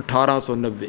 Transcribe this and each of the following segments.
1890।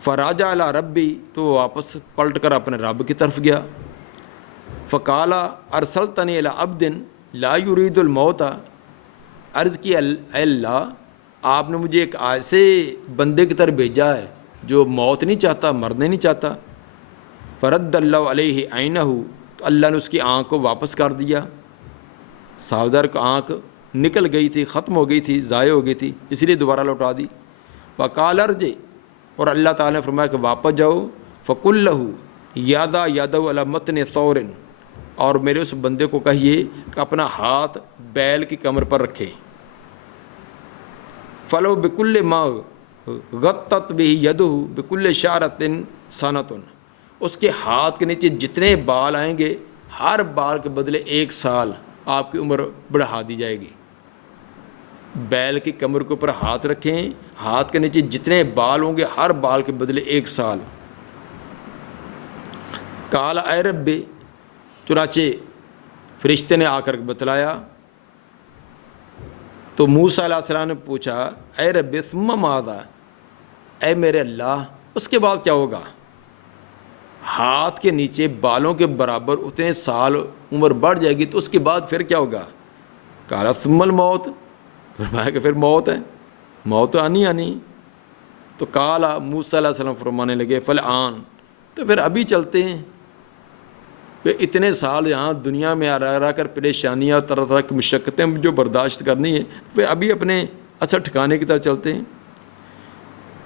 فراجع الی ربی، تو وہ واپس پلٹ کر اپنے رب کی طرف گیا. فقال ارسلتنی الی عبد لا یرید الموت، عرض کی اے اللہ آپ نے مجھے ایک ایسے بندے کی طرف بھیجا ہے جو موت نہیں چاہتا، مرنے نہیں چاہتا. فرد اللہ علیہ عینہ، تو اللہ نے اس کی آنکھ کو واپس کر دیا. صاحبزر کی آنکھ نکل گئی تھی، ختم ہو گئی تھی، ضائع ہو گئی تھی، اس لیے دوبارہ لوٹا دی. وقال ارجع، اور اللہ تعالیٰ نے فرمایا کہ واپس جاؤ. فقل لہ یادا یادہ علی متن ثور، اور میرے اس بندے کو کہیے کہ اپنا ہاتھ بیل کی کمر پر رکھے. فلو بکل ما غطت بہ یدہ بکل شعرۃ سنۃ، اس کے ہاتھ کے نیچے جتنے بال آئیں گے ہر بال کے بدلے 1 سال آپ کی عمر بڑھا دی جائے گی. بیل کی کمر کے اوپر ہاتھ رکھیں، ہاتھ کے نیچے جتنے بال ہوں گے ہر بال کے بدلے 1 سال. قال اے رب، چنانچہ فرشتے نے آ کر بتلایا. تو موسیٰ علیہ السلام نے پوچھا اے رب ثم ماذا، اے میرے اللہ اس کے بعد کیا ہوگا؟ ہاتھ کے نیچے بالوں کے برابر اتنے سال عمر بڑھ جائے گی تو اس کے بعد پھر کیا ہوگا؟ قال ثم الموت، فرمایا کہ پھر موت ہے، موت تو آنی. تو قال موسیٰ علیہ السلام فرمانے لگے فالآن، تو پھر ابھی چلتے ہیں. پھر اتنے سال یہاں دنیا میں رہ کر پریشانیاں طرح طرح کی مشقتیں جو برداشت کرنی ہے، پھر ابھی اپنے اصل ٹھکانے کی طرف چلتے ہیں.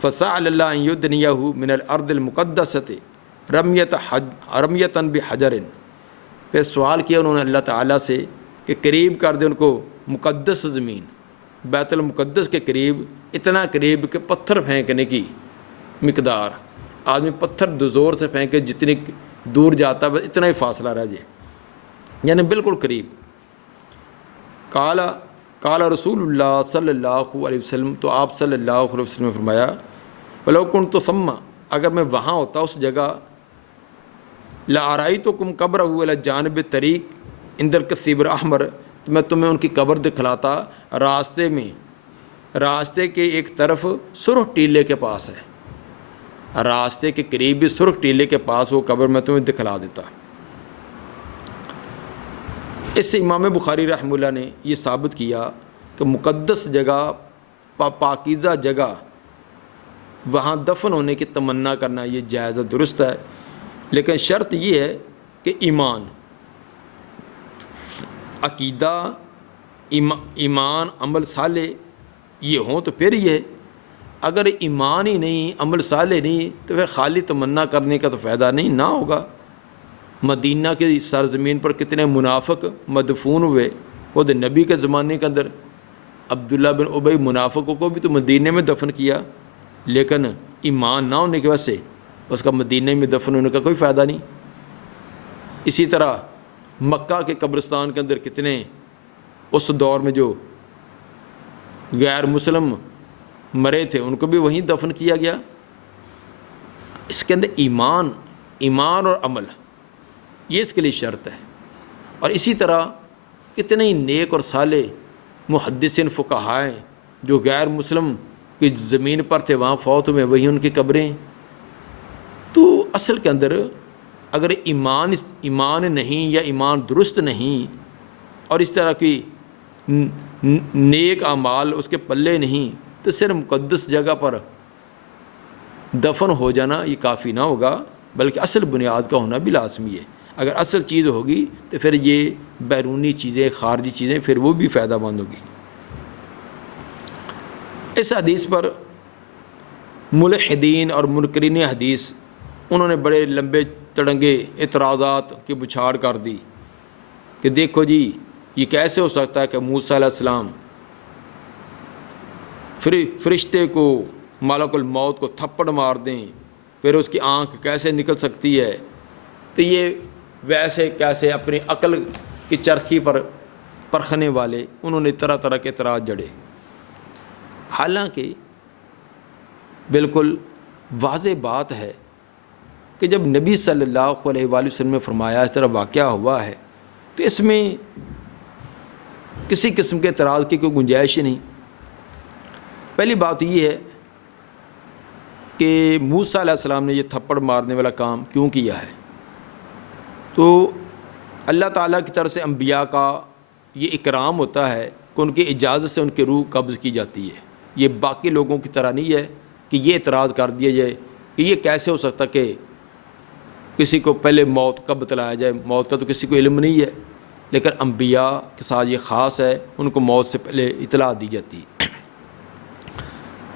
فسأل اللہ ان یدنیہ من الارض المقدسۃ رمیۃ بحجر، پھر سوال کیا انہوں نے اللہ تعالیٰ سے کہ قریب کر دے ان کو مقدس زمین، بیت المقدس کے قریب، اتنا قریب کہ پتھر پھینکنے کی مقدار، آدمی پتھر زور سے پھینکے جتنی دور جاتا ہے بس اتنا ہی فاصلہ رہ جائے، یعنی بالکل قریب. قال رسول اللہ صلی اللہ علیہ وسلم، تو آپ صلی اللہ علیہ وسلم نے فرمایا ولو کنت ثم، اگر میں وہاں ہوتا اس جگہ، لارأیتکم قبرہ علی جانب الطریق عند الکثیب الاحمر، تو میں تمہیں ان کی قبر دکھلاتا راستے میں، راستے کے ایک طرف سرخ ٹیلے کے پاس ہے، راستے کے قریب بھی سرخ ٹیلے کے پاس وہ قبر میں تمہیں دکھلا دیتا. اس سے امام بخاری رحمہ اللہ نے یہ ثابت کیا کہ مقدس جگہ، پاکیزہ جگہ، وہاں دفن ہونے کی تمنا کرنا یہ جائز و درست ہے، لیکن شرط یہ ہے کہ ایمان، عقیدہ، ایمان، عمل صالح یہ ہوں تو پھر یہ. اگر ایمان ہی نہیں، عمل صالح نہیں، تو پھر خالی تمنا کرنے کا تو فائدہ نہیں نہ ہوگا. مدینہ کی سرزمین پر کتنے منافق مدفون ہوئے، خود نبی کے زمانے کے اندر عبداللہ بن ابی منافقوں کو بھی تو مدینہ میں دفن کیا، لیکن ایمان نہ ہونے کی وجہ سے اس کا مدینہ میں دفن ہونے کا کوئی فائدہ نہیں. اسی طرح مکہ کے قبرستان کے اندر کتنے اس دور میں جو غیر مسلم مرے تھے ان کو بھی وہیں دفن کیا گیا. اس کے اندر ایمان اور عمل یہ اس کے لیے شرط ہے. اور اسی طرح کتنے ہی نیک اور صالح محدثین فقہاء ہیں جو غیر مسلم کی زمین پر تھے، وہاں فوت ہوئے، وہیں ان کی قبریں. تو اصل کے اندر اگر ایمان نہیں یا ایمان درست نہیں اور اس طرح کی نیک اعمال اس کے پلے نہیں، تو صرف مقدس جگہ پر دفن ہو جانا یہ کافی نہ ہوگا، بلکہ اصل بنیاد کا ہونا بھی لازمی ہے. اگر اصل چیز ہوگی تو پھر یہ بیرونی چیزیں، خارجی چیزیں، پھر وہ بھی فائدہ مند ہوگی. اس حدیث پر ملحدین اور منکرین حدیث انہوں نے بڑے لمبے تڑنگے اعتراضات کی بچھاڑ کر دی کہ دیکھو جی یہ کیسے ہو سکتا ہے کہ موسیٰ علیہ السلام فرشتے کو، ملک الموت کو تھپڑ مار دیں، پھر اس کی آنکھ کیسے نکل سکتی ہے؟ تو یہ ویسے کیسے اپنی عقل کی چرخی پر پرکھنے والے انہوں نے طرح طرح کے اعتراض جڑے. حالانکہ بالکل واضح بات ہے کہ جب نبی صلی اللہ علیہ وآلہ وسلم نے فرمایا اس طرح واقعہ ہوا ہے تو اس میں کسی قسم کے اعتراض کی کوئی گنجائش ہی نہیں. پہلی بات یہ ہے کہ موسیٰ علیہ السلام نے یہ تھپڑ مارنے والا کام کیوں کیا ہے؟ تو اللہ تعالیٰ کی طرف سے انبیاء کا یہ اکرام ہوتا ہے کہ ان کی اجازت سے ان کی روح قبض کی جاتی ہے. یہ باقی لوگوں کی طرح نہیں ہے کہ یہ اعتراض کر دیا جائے کہ یہ کیسے ہو سکتا کہ کسی کو پہلے موت کا بتلایا جائے. موت کا تو کسی کو علم نہیں ہے، لیکن انبیاء کے ساتھ یہ خاص ہے، ان کو موت سے پہلے اطلاع دی جاتی ہے.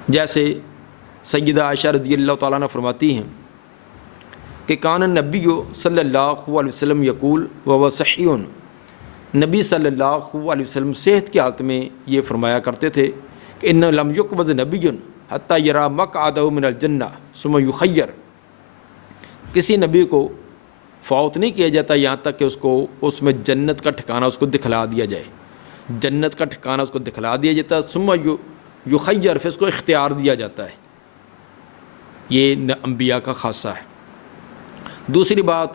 جیسے سیدہ عائشہ رضی اللہ تعالیٰ عنہ فرماتی ہیں کہ کان النبی صلی اللہ علیہ وسلم یقول وهو صحیح، نبی صلی اللہ علیہ وسلم صحت کی حالت میں یہ فرمایا کرتے تھے کہ ان لم یقبض نبی حتی یری مقعدہ من الجنہ ثم یخیر، کسی نبی کو فوت نہیں کیا جاتا یہاں تک کہ اس کو اس میں جنت کا ٹھکانہ اس کو دکھلا دیا جائے. جنت کا ٹھکانہ اس کو دکھلا دیا جاتا ہے، ثم یخیر، پھر اس کو اختیار دیا جاتا ہے. یہ انبیاء کا خاصہ ہے. دوسری بات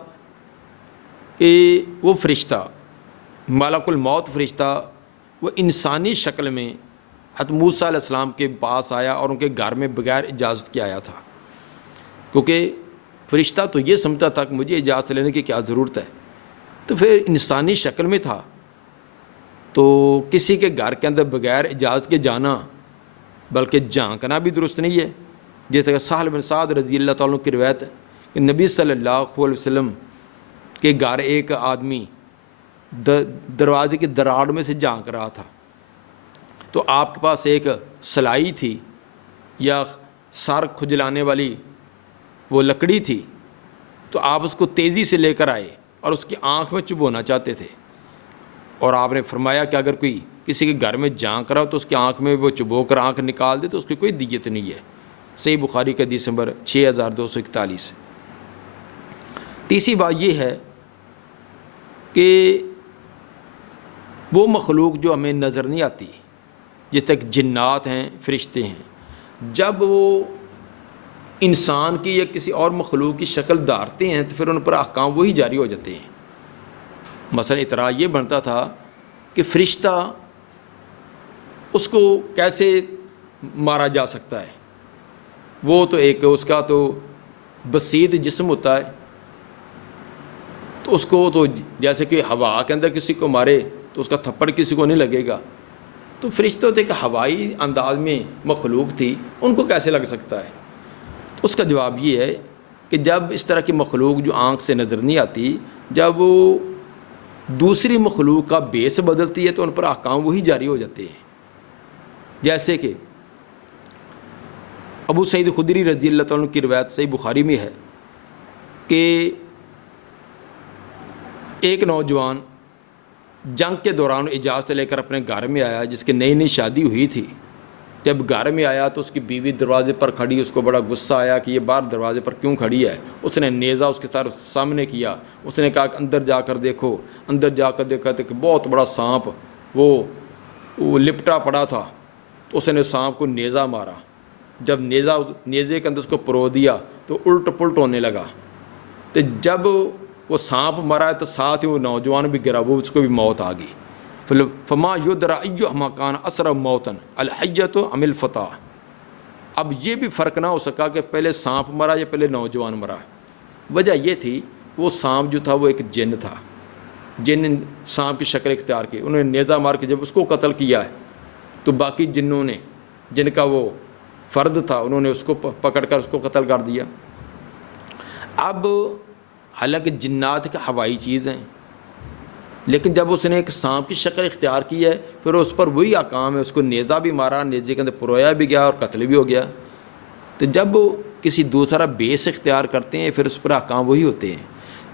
کہ وہ فرشتہ ملک الموت فرشتہ وہ انسانی شکل میں حضرت موسیٰ علیہ السلام کے پاس آیا اور ان کے گھر میں بغیر اجازت کے آیا تھا، کیونکہ فرشتہ تو یہ سمجھتا تھا کہ مجھے اجازت لینے کی کیا ضرورت ہے. تو پھر انسانی شکل میں تھا تو کسی کے گھر کے اندر بغیر اجازت کے جانا بلکہ جھانکنا بھی درست نہیں ہے. جیسے کہ سہل بن سعد رضی اللہ تعالیٰ عنہ کی روایت ہے کہ نبی صلی اللہ علیہ وسلم کے گھر ایک آدمی دروازے کی دراڑ میں سے جھانک رہا تھا، تو آپ کے پاس ایک سلائی تھی یا سر کھجلانے والی وہ لکڑی تھی، تو آپ اس کو تیزی سے لے کر آئے اور اس کی آنکھ میں چبھونا چاہتے تھے. اور آپ نے فرمایا کہ اگر کوئی کسی کے گھر میں جھانک رہا ہو تو اس کی آنکھ میں وہ چبھو کر آنکھ نکال دے تو اس کی کوئی دیت نہیں ہے. صحیح بخاری کا حدیث نمبر 6241. تیسری بات یہ ہے کہ وہ مخلوق جو ہمیں نظر نہیں آتی، جس تک جنات ہیں، فرشتے ہیں، جب وہ انسان کی یا کسی اور مخلوق کی شکل دھارتے ہیں تو پھر ان پر احکام وہی جاری ہو جاتے ہیں. مثلا اعتراض یہ بنتا تھا کہ فرشتہ اس کو کیسے مارا جا سکتا ہے؟ وہ تو ایک اس کا تو بسیط جسم ہوتا ہے، تو اس کو تو جیسے کہ ہوا کے اندر کسی کو مارے تو اس کا تھپڑ کسی کو نہیں لگے گا. تو فرشتہ تو ایک ہوائی انداز میں مخلوق تھی، ان کو کیسے لگ سکتا ہے؟ تو اس کا جواب یہ ہے کہ جب اس طرح کی مخلوق جو آنکھ سے نظر نہیں آتی، جب وہ دوسری مخلوق کا بیس بدلتی ہے تو ان پر احکام وہی جاری ہو جاتے ہیں. جیسے کہ ابو سعید خدری رضی اللہ تعالیٰ عنہ کی روایت صحیح بخاری میں ہے کہ ایک نوجوان جنگ کے دوران اجازت لے کر اپنے گھر میں آیا، جس کی نئی نئی شادی ہوئی تھی. جب گھر میں آیا تو اس کی بیوی دروازے پر کھڑی، اس کو بڑا غصہ آیا کہ یہ باہر دروازے پر کیوں کھڑی ہے. اس نے نیزہ اس کے سامنے کیا، اس نے کہا کہ اندر جا کر دیکھو. اندر جا کر دیکھا تو کہ بہت بڑا سانپ وہ لپٹا پڑا تھا. تو اس نے سانپ کو نیزہ مارا. جب نیزے کے اندر اس کو پرو دیا تو الٹ پلٹ ہونے لگا. تو جب وہ سانپ مرا تو ساتھ ہی وہ نوجوان بھی گرا، وہ اس کو بھی موت آ گئی. فما یدرا ایہما کان اسرع موتن الحیۃ ام الفتیٰ. اب یہ بھی فرق نہ ہو سکا کہ پہلے سانپ مرا یا پہلے نوجوان مرا. وجہ یہ تھی کہ وہ سانپ جو تھا وہ ایک جن تھا. جن سانپ کی شکل اختیار کی، انہوں نے نیزہ مار کے جب اس کو قتل کیا ہے تو باقی جنوں نے، جن کا وہ فرد تھا، انہوں نے اس کو پکڑ کر اس کو قتل کر دیا. اب حالانکہ جنات ایک ہوائی چیز ہیں، لیکن جب اس نے ایک سانپ کی شکل اختیار کی ہے پھر اس پر وہی احکام ہے. اس کو نیزہ بھی مارا، نیزے کے اندر پرویا بھی گیا اور قتل بھی ہو گیا. تو جب کسی دوسرا بیس اختیار کرتے ہیں پھر اس پر احکام وہی ہوتے ہیں.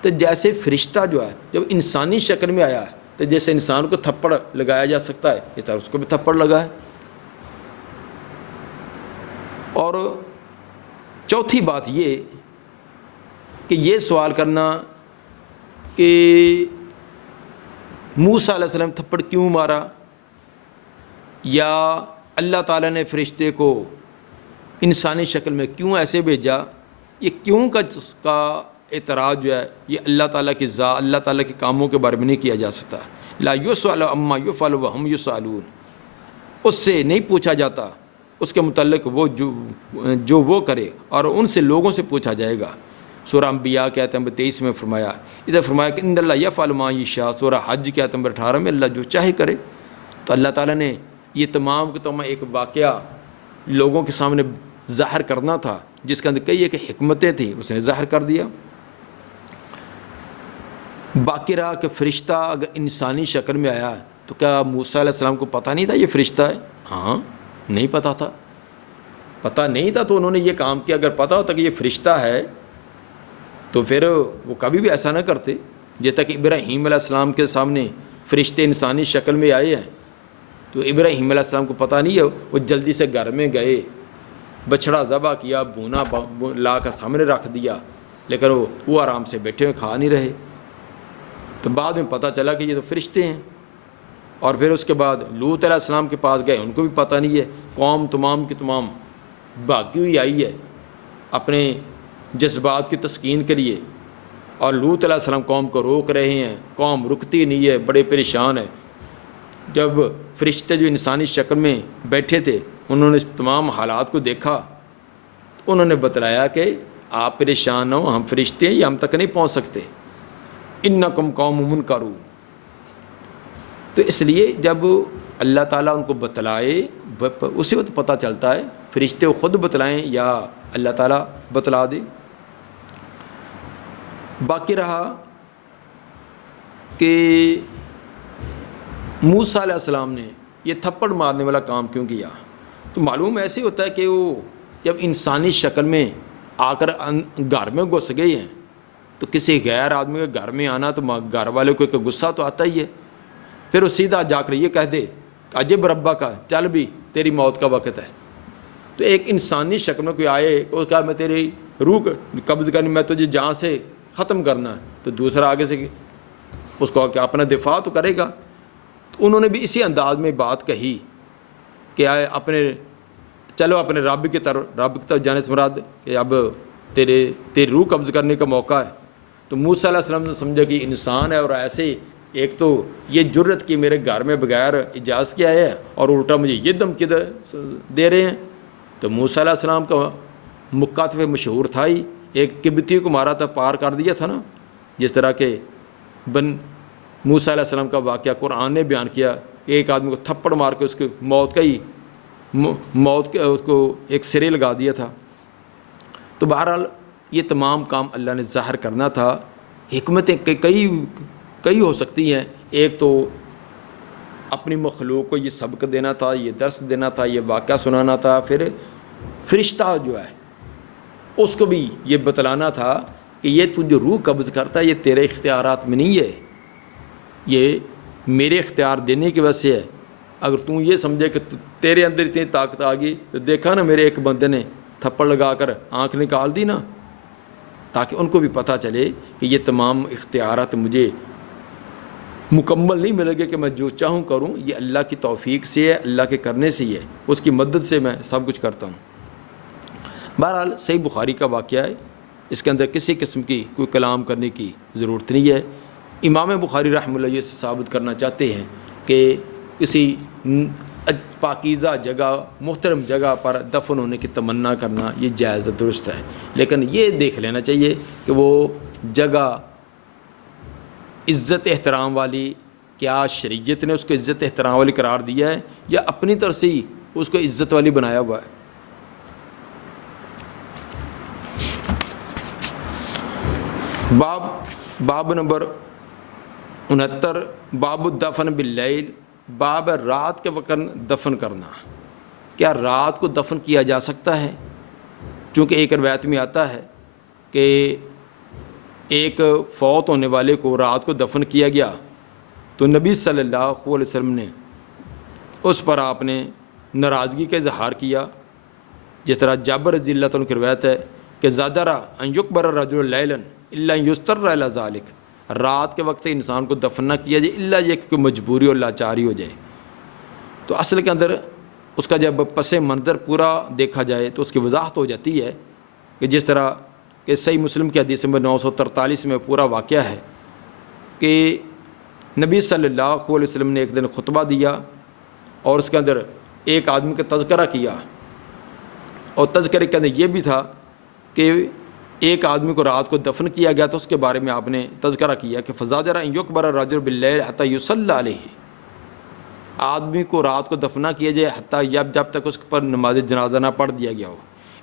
تو جیسے فرشتہ جو ہے جب انسانی شکل میں آیا ہے تو جیسے انسان کو تھپڑ لگایا جا سکتا ہے اس طرح اس کو بھی تھپڑ لگا ہے. اور چوتھی بات یہ کہ یہ سوال کرنا کہ موسیٰ علیہ السلام تھپڑ کیوں مارا، یا اللہ تعالیٰ نے فرشتے کو انسانی شکل میں کیوں ایسے بھیجا، یہ کیوں کا اعتراض جو ہے یہ اللہ تعالیٰ کی ذات، اللہ تعالیٰ کے کاموں کے بارے میں نہیں کیا جا سکتا. لا یسأل عما یفعل وہم یسألون. اس سے نہیں پوچھا جاتا اس کے متعلق وہ جو وہ کرے، اور ان سے لوگوں سے پوچھا جائے گا۔ سورہ انبیاء کے آیت نمبر 23 میں فرمایا، ادھر فرمایا کہ ان اللہ یفعل ما یشاء، سورہ حج کے آیت نمبر 18 میں اللہ جو چاہے کرے۔ تو اللہ تعالیٰ نے یہ تمام کا تمام ایک واقعہ لوگوں کے سامنے ظاہر کرنا تھا، جس کے اندر کئی ایک حکمتیں تھیں، اس نے ظاہر کر دیا۔ باقی رہا کہ فرشتہ اگر انسانی شکل میں آیا تو کیا موسیٰ علیہ السلام کو پتہ نہیں تھا یہ فرشتہ ہے؟ ہاں، نہیں پتہ تھا، پتہ نہیں تھا تو انہوں نے یہ کام کیا۔ اگر پتہ ہوتا کہ یہ فرشتہ ہے تو پھر وہ کبھی بھی ایسا نہ کرتے۔ جب تک ابراہیم علیہ السلام کے سامنے فرشتے انسانی شکل میں آئے ہیں تو ابراہیم علیہ السلام کو پتہ نہیں ہے، وہ جلدی سے گھر میں گئے، بچڑا ذبح کیا، بھونا لا کر سامنے رکھ دیا، لیکن وہ آرام سے بیٹھے ہوئے کھا نہیں رہے۔ تو بعد میں پتہ چلا کہ یہ تو فرشتے ہیں۔ اور پھر اس کے بعد لوط علیہ السلام کے پاس گئے، ان کو بھی پتہ نہیں ہے، قوم تمام کی تمام بھاگی ہوئی آئی ہے اپنے جذبات کی تسکین کے لیے، اور لوط علیہ السلام قوم کو روک رہے ہیں، قوم رکتی نہیں ہے، بڑے پریشان ہے۔ جب فرشتے جو انسانی شکل میں بیٹھے تھے انہوں نے اس تمام حالات کو دیکھا، انہوں نے بتلایا کہ آپ پریشان ہو، ہم فرشتے ہیں، یہ ہم تک نہیں پہنچ سکتے، انکم قوم منکرون۔ تو اس لیے جب اللہ تعالیٰ ان کو بتلائے اسی وقت پتہ چلتا ہے، فرشتے وہ خود بتلائیں یا اللہ تعالیٰ بتلا دے۔ باقی رہا کہ موسیٰ علیہ السلام نے یہ تھپڑ مارنے والا کام کیوں کیا؟ تو معلوم ایسے ہوتا ہے کہ وہ جب انسانی شکل میں آ کر گھر میں گھس گئے ہیں تو کسی غیر آدمی کے گھر میں آنا تو گھر والے کو ایک غصہ تو آتا ہی ہے۔ پھر وہ سیدھا جا کر یہ کہہ دے کہ عجب ربا کا، چل بھی تیری موت کا وقت ہے۔ تو ایک انسانی شکل میں کوئی آئے اور کہا میں تیری روح قبض کرنی، میں تجھے جہاں سے ختم کرنا ہے، تو دوسرا آگے سے اس کو کہ اپنا دفاع تو کرے گا۔ تو انہوں نے بھی اسی انداز میں بات کہی کہ آئے چلو اپنے رب کی طرف جانے سے مراد کہ اب تیری روح قبض کرنے کا موقع ہے۔ تو موسیٰ علیہ السلام نے سمجھا کہ انسان ہے، اور ایسے ایک تو یہ جرت کی میرے گھر میں بغیر اجازت کے آئے ہیں اور الٹا مجھے یہ دھمکی دے رہے ہیں۔ تو موسیٰ علیہ السلام کا مکاتفہ مشہور تھا ہی، ایک قبطی کو مارا تھا، پار کر دیا تھا نا، جس طرح کہ موسیٰ علیہ السلام کا واقعہ قرآن نے بیان کیا، ایک آدمی کو تھپڑ مار کے اس کی موت کے اس کو ایک سرے لگا دیا تھا۔ تو بہرحال یہ تمام کام اللہ نے ظاہر کرنا تھا۔ حکمتیں کئی ہو سکتی ہیں، ایک تو اپنی مخلوق کو یہ سبق دینا تھا، یہ درس دینا تھا، یہ واقعہ سنانا تھا۔ پھر فرشتہ جو ہے اس کو بھی یہ بتلانا تھا کہ یہ تو جو روح قبض کرتا ہے یہ تیرے اختیارات میں نہیں ہے، یہ میرے اختیار دینے کی وجہ سے ہے۔ اگر تو یہ سمجھے کہ تیرے اندر اتنی طاقت آ گئی تو دیکھا نا میرے ایک بندے نے تھپڑ لگا کر آنکھ نکال دی نا، تاکہ ان کو بھی پتہ چلے کہ یہ تمام اختیارات مجھے مکمل نہیں ملے گے کہ میں جو چاہوں کروں، یہ اللہ کی توفیق سے ہے، اللہ کے کرنے سے ہی ہے، اس کی مدد سے میں سب کچھ کرتا ہوں۔ بہرحال صحیح بخاری کا واقعہ ہے، اس کے اندر کسی قسم کی کوئی کلام کرنے کی ضرورت نہیں ہے۔ امام بخاری رحمہ اللہ یہ ثابت کرنا چاہتے ہیں کہ کسی پاکیزہ جگہ، محترم جگہ پر دفن ہونے کی تمنا کرنا یہ جائز درست ہے، لیکن یہ دیکھ لینا چاہیے کہ وہ جگہ عزت احترام والی، کیا شریعت نے اس کو عزت احترام والی قرار دیا ہے یا اپنی طرف سے ہی اس کو عزت والی بنایا ہوا ہے۔ باب نمبر 69، باب الدفن باللیل، باب رات کے وقت دفن کرنا۔ کیا رات کو دفن کیا جا سکتا ہے؟ چونکہ ایک روایت میں آتا ہے کہ ایک فوت ہونے والے کو رات کو دفن کیا گیا تو نبی صلی اللہ علیہ وسلم نے اس پر آپ نے ناراضگی کا اظہار کیا، جس طرح جابر رضی اللہ عنہ کی روایت ہے کہ زادر ان یقبر الرجل لیلا الا ان یستر الی ذلک، رات کے وقت انسان کو دفن نہ کیا جائے الا یہ کہ مجبوری اور لاچاری ہو جائے۔ تو اصل کے اندر اس کا جب پس منظر پورا دیکھا جائے تو اس کی وضاحت ہو جاتی ہے کہ جس طرح کہ صحیح مسلم کی حدیث نمبر 943 میں پورا واقعہ ہے کہ نبی صلی اللہ علیہ وسلم نے ایک دن خطبہ دیا اور اس کے اندر ایک آدمی کا تذکرہ کیا اور تذکرے کے اندر یہ بھی تھا کہ ایک آدمی کو رات کو دفن کیا گیا تو اس کے بارے میں آپ نے تذکرہ کیا کہ فزاجر ان یکبر الرجل باللیل حتی یصلی علیہ، آدمی کو رات کو دفنا کیا جائے حتیٰ جب تک اس پر نماز جنازہ نہ پڑھ دیا گیا ہو،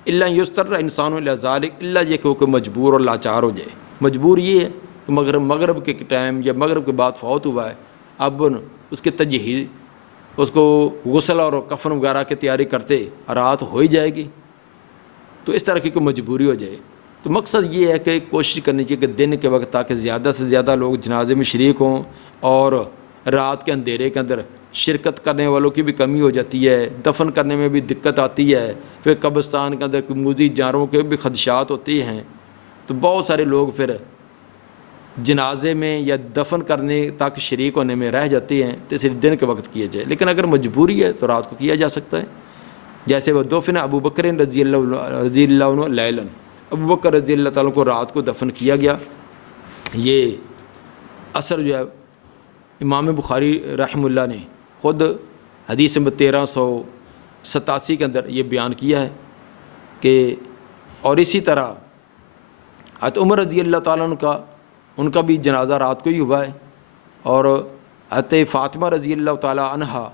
الا یستر انسان الی ذلک، الا یہ کہ وہ کوئی مجبور اور لاچار ہو جائے۔ مجبور یہ ہے کہ مغرب کے ٹائم یا مغرب کے بعد فوت ہوا ہے، اب اس کے تجہیز، اس کو غسل اور کفن وغیرہ کی تیاری کرتے رات ہو ہی جائے گی، تو اس طرح کی کوئی مجبوری ہو جائے۔ تو مقصد یہ ہے کہ کوشش کرنی چاہیے کہ دن کے وقت تاکہ زیادہ سے زیادہ لوگ جنازے میں شریک ہوں، اور رات کے اندھیرے کے اندر شرکت کرنے والوں کی بھی کمی ہو جاتی ہے، دفن کرنے میں بھی دقت آتی ہے، پھر قبرستان کے اندر کوئی موذی جانوروں کے بھی خدشات ہوتے ہیں، تو بہت سارے لوگ پھر جنازے میں یا دفن کرنے تک شریک ہونے میں رہ جاتے ہیں، تو صرف دن کے وقت کیا جائے، لیکن اگر مجبوری ہے تو رات کو کیا جا سکتا ہے۔ جیسے وہ دفن ابو بکر رضی اللہ عنہ لیلاً، ابو بکر رضی اللہ تعالیٰ کو رات کو دفن کیا گیا۔ یہ اثر جو ہے امام بخاری رحمہ اللہ نے خود حدیث نمبر 1387 کے اندر یہ بیان کیا ہے کہ، اور اسی طرح حضرت عمر رضی اللہ تعالیٰ عنہ کا، ان کا بھی جنازہ رات کو ہی ہوا ہے، اور حضرت فاطمہ رضی اللہ تعالیٰ عنہا،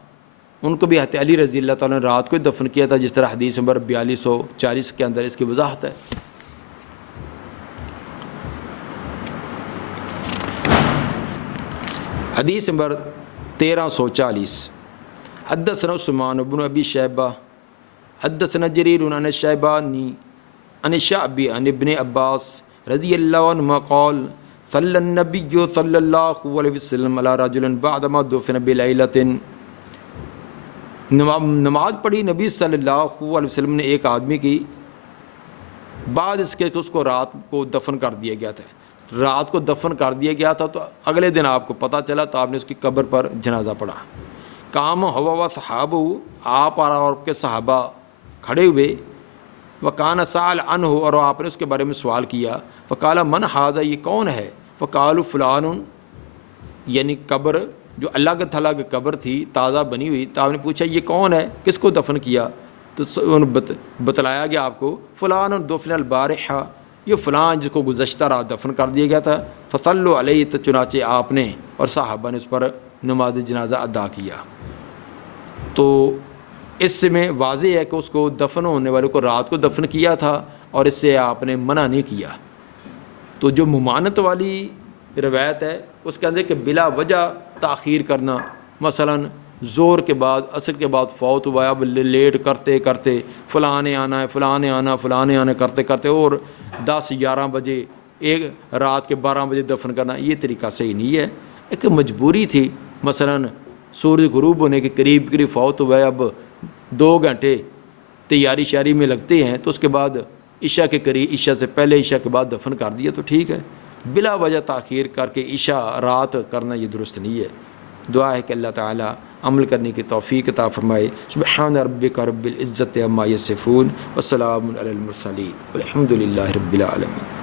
ان کو بھی حضرت علی رضی اللہ تعالیٰ نے رات کو ہی دفن کیا تھا، جس طرح حدیث نمبر 4240 کے اندر اس کی وضاحت ہے۔ حدیث نمبر 1340، حدثنا عثمان بن ابی شیبہ حدثنا جریر عن الشیبانی عن الشعبی عن ابن عباس رضی اللہ عنہما قال صلی النبی صلی اللہ علیہ وسلم علی رجل بعدما دفن بلیلۃ، نماز پڑھی نبی صلی اللہ علیہ وسلم نے ایک آدمی کی بعد اس کے کہ اس کو رات کو دفن کر دیا گیا تھا، رات کو دفن کر دیا گیا تھا، تو اگلے دن آپ کو پتہ چلا تو آپ نے اس کی قبر پر جنازہ پڑھا۔ کام ہوا و صحابہ، آپ اور کے صحابہ کھڑے ہوئے، وکان سال عنہ، اور آپ نے اس کے بارے میں سوال کیا، فقال من ھذا، یہ کون ہے، فقالوا فلان، یعنی قبر جو الگ تھلگ قبر تھی تازہ بنی ہوئی، تو آپ نے پوچھا یہ کون ہے، کس کو دفن کیا، تو بتلایا گیا آپ کو فلان دفن البارحہ، یہ فلان جس کو گزشتہ رات دفن کر دیا گیا تھا، فصلوا علیہ، تو چنانچہ آپ نے اور صحابہ نے اس پر نماز جنازہ ادا کیا۔ تو اس میں واضح ہے کہ اس کو دفن ہونے والے کو رات کو دفن کیا تھا، اور اس سے آپ نے منع نہیں کیا۔ تو جو ممانت والی روایت ہے اس کے اندر کہ بلا وجہ تاخیر کرنا، مثلا زور کے بعد عصر کے بعد فوت ہوا ہے، اب لیٹ کرتے کرتے فلاں نے آنا ہے، فلاں نے آنا، فلاں نے آنا کرتے کرتے اور 10-11 بجے، ایک رات کے 12 بجے دفن کرنا، یہ طریقہ صحیح نہیں ہے۔ ایک مجبوری تھی، مثلا سورج غروب ہونے کے قریب فوت ہوا ہے، اب 2 گھنٹے تیاری شیاری میں لگتے ہیں، تو اس کے بعد عشاء کے قریب، عشاء سے پہلے عشاء کے بعد دفن کر دیا تو ٹھیک ہے، بلا وجہ تاخیر کر کے عشاء رات کرنا یہ درست نہیں ہے۔ دعا ہے کہ اللہ تعالی عمل کرنے کی توفیق عطا فرمائے۔ سبحان ربک رب العزت عما یصفون، وسلام علی المرسلین، والحمد للہ رب العالمین۔